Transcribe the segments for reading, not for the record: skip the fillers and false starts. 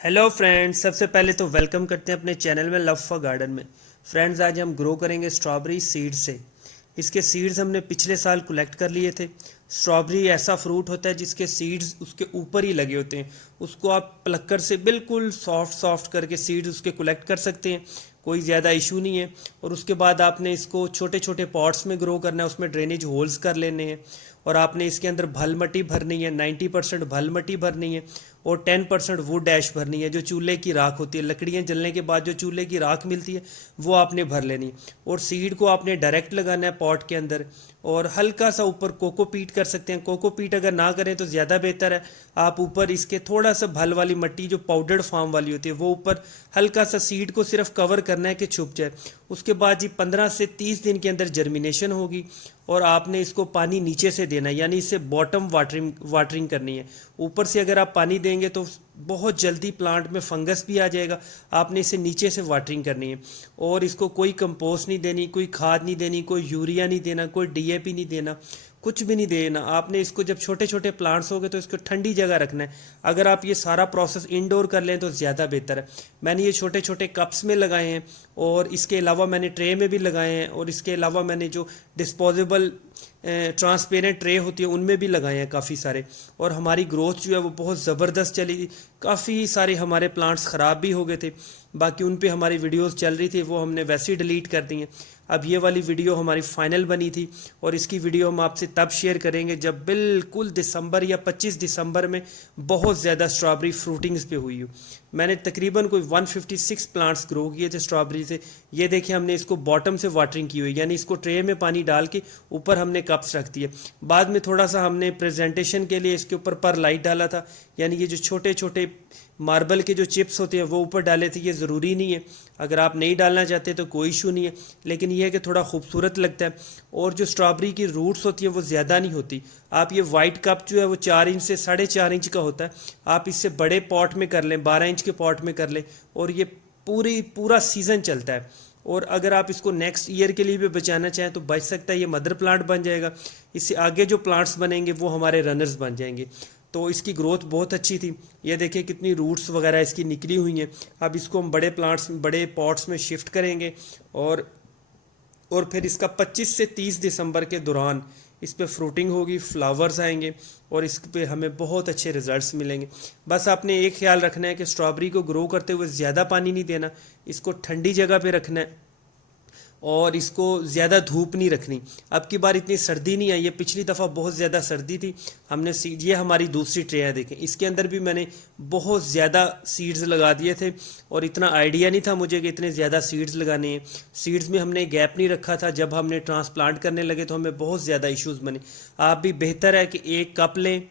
Hello friends, सबसे पहले तो वेलकम करते हैं अपने चैनल में लव फॉर गार्डन में। फ्रेंड्स, आज हम ग्रो करेंगे स्ट्रॉबेरी सीड से। इसके सीड्स हमने पिछले साल कलेक्ट कर लिए थे। स्ट्रॉबेरी ऐसा फ्रूट होता है जिसके सीड्स उसके ऊपर ही लगे होते हैं। उसको आप प्लक्कर से बिल्कुल सॉफ्ट सॉफ्ट करके सीड्स उसके कलेक्ट कर सकते हैं, कोई ज़्यादा इशू नहीं है। और उसके बाद आपने इसको छोटे छोटे पॉट्स में ग्रो करना है, उसमें ड्रेनेज होल्स कर लेने हैं। और आपने इसके अंदर भल मट्टी भरनी है, 90% भल मट्टी भरनी है और 10% वुड ऐश भरनी है, जो चूल्हे की राख होती है। लकड़ियाँ जलने के बाद जो चूल्हे की राख मिलती है वो आपने भर लेनी है। और सीड को आपने डायरेक्ट लगाना है पॉट के अंदर। और हल्का सा ऊपर कोकोपीट कर सकते हैं। कोकोपीट अगर ना करें तो ज़्यादा बेहतर है। आप ऊपर इसके थोड़ा सा भल वाली मिट्टी जो पाउडर्ड फॉर्म वाली होती है वो ऊपर हल्का सा सीड को सिर्फ कवर करना है कि छुप जाए। उसके बाद जी 15 से 30 दिन के अंदर जर्मिनेशन होगी और आपने इसको पानी नीचे से देना है, यानी इससे बॉटम वाटरिंग करनी है। ऊपर से अगर आप पानी देंगे तो बहुत जल्दी प्लांट में फंगस भी आ जाएगा। आपने इसे नीचे से वाटरिंग करनी है। और इसको कोई कंपोस्ट नहीं देनी, कोई खाद नहीं देनी, कोई यूरिया नहीं देना, कोई डीएपी नहीं देना, कुछ भी नहीं देना। आपने इसको जब छोटे छोटे प्लांट्स हो गए तो इसको ठंडी जगह रखना है। अगर आप ये सारा प्रोसेस इंडोर कर लें तो ज़्यादा बेहतर है। मैंने ये छोटे छोटे कप्स में लगाए हैं और इसके अलावा मैंने ट्रे में भी लगाए हैं। और इसके अलावा मैंने जो डिस्पोजेबल ट्रांसपेरेंट ट्रे होती है उनमें भी लगाए हैं काफ़ी सारे। और हमारी ग्रोथ जो है वो बहुत ज़बरदस्त चली थी। काफ़ी सारे हमारे प्लांट्स ख़राब भी हो गए थे, बाकी उन पे हमारी वीडियोस चल रही थी, वो हमने वैसे ही डिलीट कर दी हैं। अब ये वाली वीडियो हमारी फाइनल बनी थी और इसकी वीडियो हम आपसे तब शेयर करेंगे जब बिल्कुल दिसंबर या 25 दिसंबर में बहुत ज़्यादा स्ट्रॉबेरी फ्रूटिंग्स पे हुई हो। मैंने तकरीबन कोई 156 प्लांट्स ग्रो किए थे स्ट्रॉबेरी से। ये देखिए, हमने इसको बॉटम से वाटरिंग की हुई, यानी इसको ट्रे में पानी डाल के ऊपर हमने कप्स रख दिए। बाद में थोड़ा सा हमने प्रेजेंटेशन के लिए इसके ऊपर पर लाइट डाला था, यानी ये जो छोटे छोटे मार्बल के जो चिप्स होते हैं वो ऊपर डाले थे। ये ज़रूरी नहीं है, अगर आप नहीं डालना चाहते तो कोई इशू नहीं है, लेकिन यह है कि थोड़ा खूबसूरत लगता है। और जो स्ट्रॉबेरी की रूट्स होती है वो ज़्यादा नहीं होती। आप ये वाइट कप जो है वो 4 इंच से 4.5 इंच का होता है। आप इससे बड़े पॉट में कर लें, 12 इंच के पॉट में कर लें और ये पूरा सीज़न चलता है। और अगर आप इसको नेक्स्ट ईयर के लिए भी बचाना चाहें तो बच सकता है। ये मदर प्लांट बन जाएगा। इससे आगे जो प्लांट्स बनेंगे वो हमारे रनर्स बन जाएंगे। तो इसकी ग्रोथ बहुत अच्छी थी। ये देखिए कितनी रूट्स वगैरह इसकी निकली हुई हैं। अब इसको हम बड़े प्लांट्स, बड़े पॉट्स में शिफ्ट करेंगे और फिर इसका 25 से 30 दिसंबर के दौरान इस पर फ्रूटिंग होगी, फ्लावर्स आएंगे और इस पे हमें बहुत अच्छे रिजल्ट्स मिलेंगे। बस आपने एक ख्याल रखना है कि स्ट्रॉबेरी को ग्रो करते हुए ज़्यादा पानी नहीं देना, इसको ठंडी जगह पे रखना है और इसको ज़्यादा धूप नहीं रखनी। अब की बार इतनी सर्दी नहीं आई है, पिछली दफ़ा बहुत ज़्यादा सर्दी थी। हमने सीड, ये हमारी दूसरी ट्रे है, देखें इसके अंदर भी मैंने बहुत ज़्यादा सीड्स लगा दिए थे और इतना आइडिया नहीं था मुझे कि इतने ज़्यादा सीड्स लगाने हैं। सीड्स में हमने गैप नहीं रखा था। जब हमने ट्रांसप्लांट करने लगे तो हमें बहुत ज़्यादा इश्यूज़ बने। आप भी बेहतर है कि एक कप लें,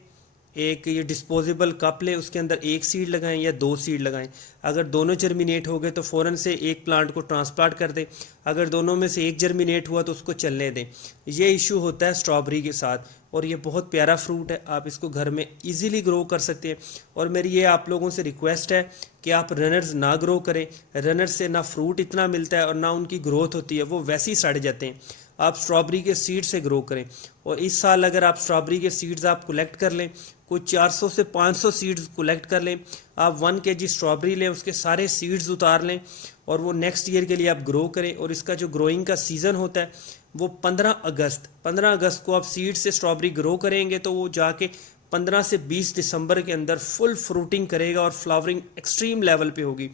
एक ये डिस्पोजेबल कप ले, उसके अंदर एक सीड लगाएं या 2 सीड लगाएं। अगर दोनों जर्मिनेट हो गए तो फ़ौरन से एक प्लांट को ट्रांसप्लांट कर दें। अगर दोनों में से एक जर्मिनेट हुआ तो उसको चलने दें। ये इशू होता है स्ट्रॉबेरी के साथ। और ये बहुत प्यारा फ्रूट है, आप इसको घर में इजीली ग्रो कर सकते हैं। और मेरी ये आप लोगों से रिक्वेस्ट है कि आप रनर्स ना ग्रो करें। रनर्स से ना फ्रूट इतना मिलता है और ना उनकी ग्रोथ होती है, वो वैसे ही सड़ जाते हैं। आप स्ट्रॉबेरी के सीड से ग्रो करें। और इस साल अगर आप स्ट्रॉबेरी के सीड्स आप कलेक्ट कर लें, कोई 400 से 500 सीड्स कलेक्ट कर लें, आप 1 kg स्ट्रॉबेरी लें, उसके सारे सीड्स उतार लें और वो नेक्स्ट ईयर के लिए आप ग्रो करें। और इसका जो ग्रोइंग का सीज़न होता है वो 15 अगस्त को आप सीड से स्ट्रॉबेरी ग्रो करेंगे तो वो जाके 15 से 20 दिसंबर के अंदर फुल फ्रूटिंग करेगा और फ्लावरिंग एक्सट्रीम लेवल पे होगी।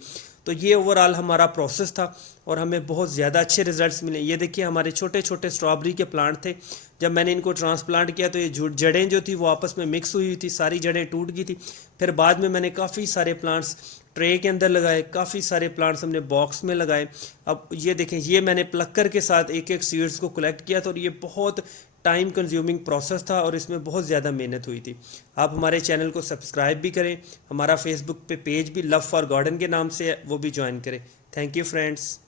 तो ये ओवरऑल हमारा प्रोसेस था और हमें बहुत ज़्यादा अच्छे रिजल्ट्स मिले। ये देखिए हमारे छोटे छोटे स्ट्रॉबेरी के प्लांट थे। जब मैंने इनको ट्रांसप्लांट किया तो ये जड़ें जो थी वो आपस में मिक्स हुई थी, सारी जड़ें टूट गई थी। फिर बाद में मैंने काफ़ी सारे प्लांट्स ट्रे के अंदर लगाए, काफ़ी सारे प्लांट्स हमने बॉक्स में लगाए। अब ये देखें, ये मैंने प्लक्कर के साथ एक एक सीड्स को कलेक्ट किया था और ये बहुत टाइम कंज्यूमिंग प्रोसेस था और इसमें बहुत ज़्यादा मेहनत हुई थी। आप हमारे चैनल को सब्सक्राइब भी करें। हमारा फेसबुक पे पेज भी लव फॉर गार्डन के नाम से है, वो भी ज्वाइन करें। Thank you friends.